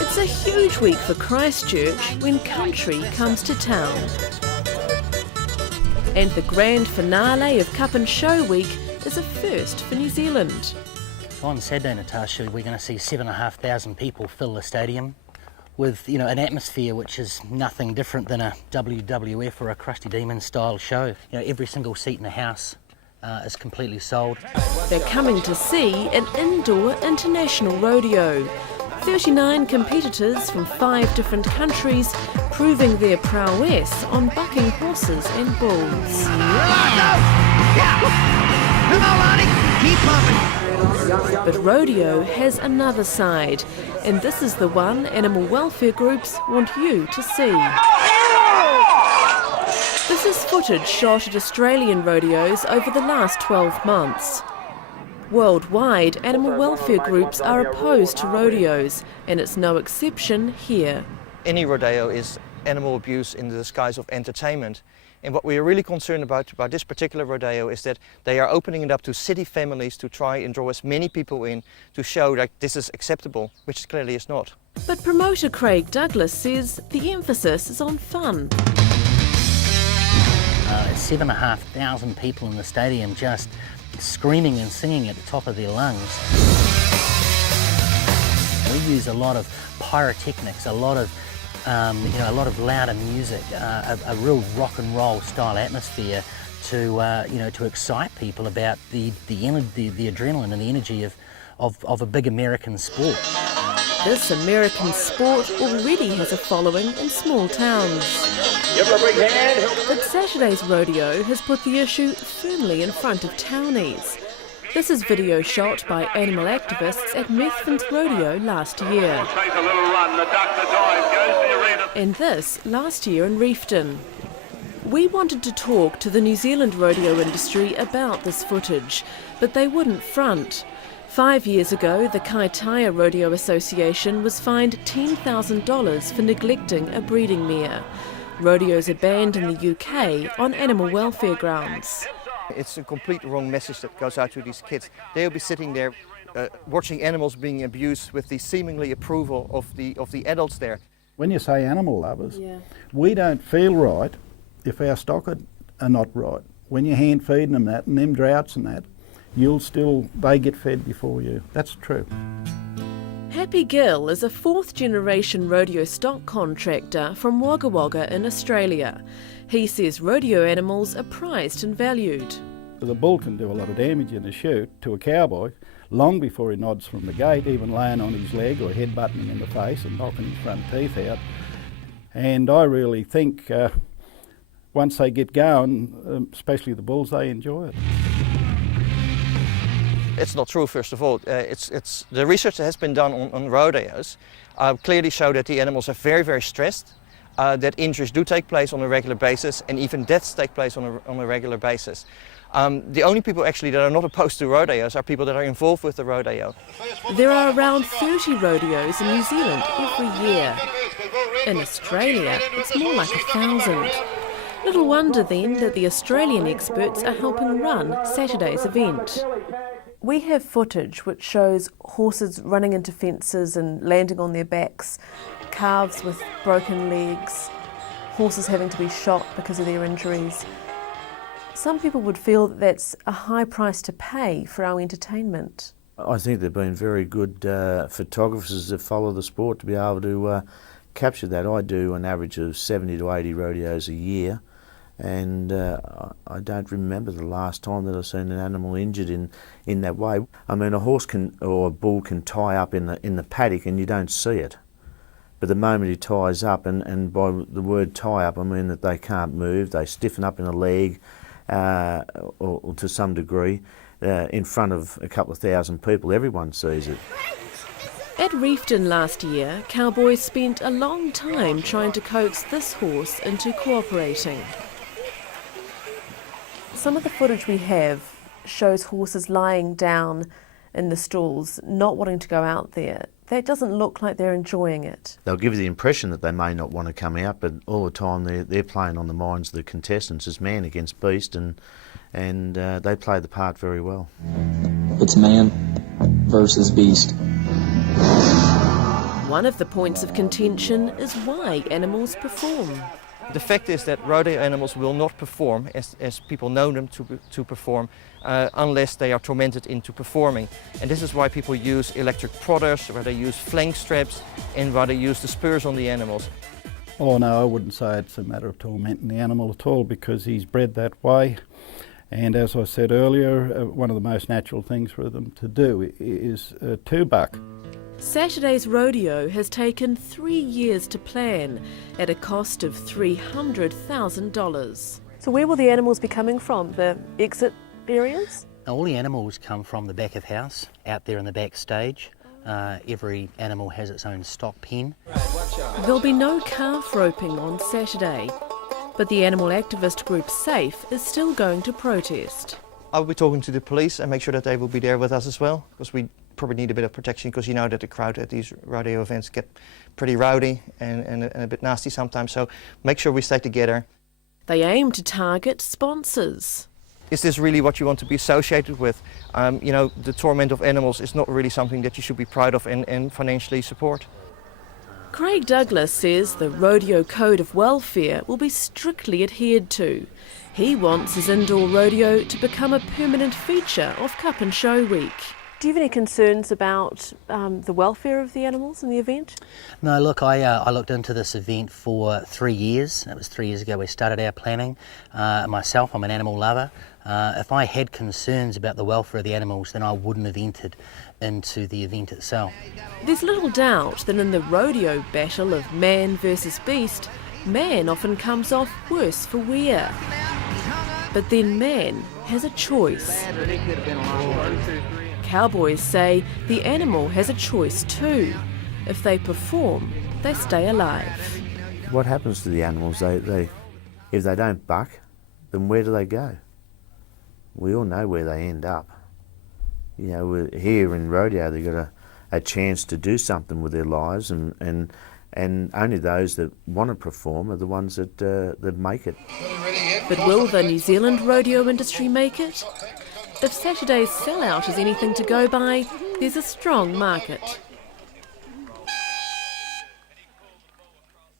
It's a huge week for Christchurch when country comes to town. And the grand finale of Cup and Show Week is a first for New Zealand. On Saturday, Natasha, we're going to see 7,500 people fill the stadium with, an atmosphere which is nothing different than a WWF or a Krusty Demon style show. Every single seat in the house is completely sold. They're coming to see an indoor international rodeo. 39 competitors from 5 different countries proving their prowess on bucking horses and bulls. But rodeo has another side, and this is the one animal welfare groups want you to see. This is footage shot at Australian rodeos over the last 12 months. Worldwide, animal welfare groups are opposed to rodeos, and it's no exception here. Any rodeo is animal abuse in the disguise of entertainment. And what we are really concerned about this particular rodeo is that they are opening it up to city families to try and draw as many people in to show that this is acceptable, which clearly is not. But promoter Craig Douglas says the emphasis is on fun. 7,500 people in the stadium just screaming and singing at the top of their lungs. We use a lot of pyrotechnics, a lot of louder music, a real rock and roll style atmosphere to excite people about the adrenaline and the energy of a big American sport. This American sport already has a following in small towns. But Saturday's rodeo has put the issue firmly in front of townies. This is video shot by animal activists at Methven's Rodeo last year. And this last year in Reefton. We wanted to talk to the New Zealand rodeo industry about this footage, but they wouldn't front. 5 years ago, the Kaitaia Rodeo Association was fined $10,000 for neglecting a breeding mare. Rodeos are banned in the UK on animal welfare grounds. It's a complete wrong message that goes out to these kids. They'll be sitting there watching animals being abused with the seemingly approval of the adults there. When you say animal lovers, we don't feel right if our stock are not right. When you're hand feeding them that and them droughts and that, they get fed before you. That's true. Happy Gill is a 4th generation rodeo stock contractor from Wagga Wagga in Australia. He says rodeo animals are prized and valued. The bull can do a lot of damage in a shoot to a cowboy long before he nods from the gate, even laying on his leg or headbutting him in the face and knocking his front teeth out. And I really think once they get going, especially the bulls, they enjoy it. It's not true, first of all. The research that has been done on rodeos clearly show that the animals are very, very stressed, that injuries do take place on a regular basis, and even deaths take place on a regular basis. The only people actually that are not opposed to rodeos are people that are involved with the rodeo. There are around 30 rodeos in New Zealand every year. In Australia, it's more like 1,000. Little wonder then that the Australian experts are helping run Saturday's event. We have footage which shows horses running into fences and landing on their backs, calves with broken legs, horses having to be shot because of their injuries. Some people would feel that that's a high price to pay for our entertainment. I think they've been very good photographers that follow the sport to be able to capture that. I do an average of 70 to 80 rodeos a year, and I don't remember the last time that I've seen an animal injured in that way. I mean, a horse or a bull can tie up in the paddock and you don't see it. But the moment he ties up, and by the word tie up I mean that they can't move, they stiffen up in a leg or to some degree, in front of a couple of thousand people, everyone sees it. At Reefton last year, cowboys spent a long time trying to coax this horse into cooperating. Some of the footage we have shows horses lying down in the stalls, not wanting to go out there. That doesn't look like they're enjoying it. They'll give you the impression that they may not want to come out, but all the time they're playing on the minds of the contestants as man against beast, and they play the part very well. It's man versus beast. One of the points of contention is why animals perform. The fact is that rodeo animals will not perform as people know them to perform unless they are tormented into performing. And this is why people use electric prodders, where they use flank straps, and why they use the spurs on the animals. Oh no, I wouldn't say it's a matter of tormenting the animal at all, because he's bred that way. And as I said earlier, one of the most natural things for them to do is to buck. Saturday's rodeo has taken 3 years to plan at a cost of $300,000. So where will the animals be coming from? The exit areas? All the animals come from the back of house, out there in the backstage. Every animal has its own stock pen. There'll be no calf roping on Saturday, but the animal activist group SAFE is still going to protest. I'll be talking to the police and make sure that they will be there with us as well, because we probably need a bit of protection, because you know that the crowd at these rodeo events get pretty rowdy and a bit nasty sometimes, so make sure we stay together. They aim to target sponsors. Is this really what you want to be associated with? You know, the torment of animals is not really something that you should be proud of and financially support. Craig Douglas says the Rodeo Code of Welfare will be strictly adhered to. He wants his indoor rodeo to become a permanent feature of Cup and Show Week. Do you have any concerns about the welfare of the animals in the event? No, look, I looked into this event for 3 years. It was 3 years ago we started our planning. Myself, I'm an animal lover. If I had concerns about the welfare of the animals, then I wouldn't have entered into the event itself. There's little doubt that in the rodeo battle of man versus beast, man often comes off worse for wear. But then man has a choice. Cowboys say the animal has a choice too. If they perform, they stay alive. What happens to the animals? If they don't buck, then where do they go? We all know where they end up. You know, here in rodeo, they've got a chance to do something with their lives, and only those that want to perform are the ones that make it. But will the New Zealand rodeo industry make it? If Saturday's sellout is anything to go by, there's a strong market.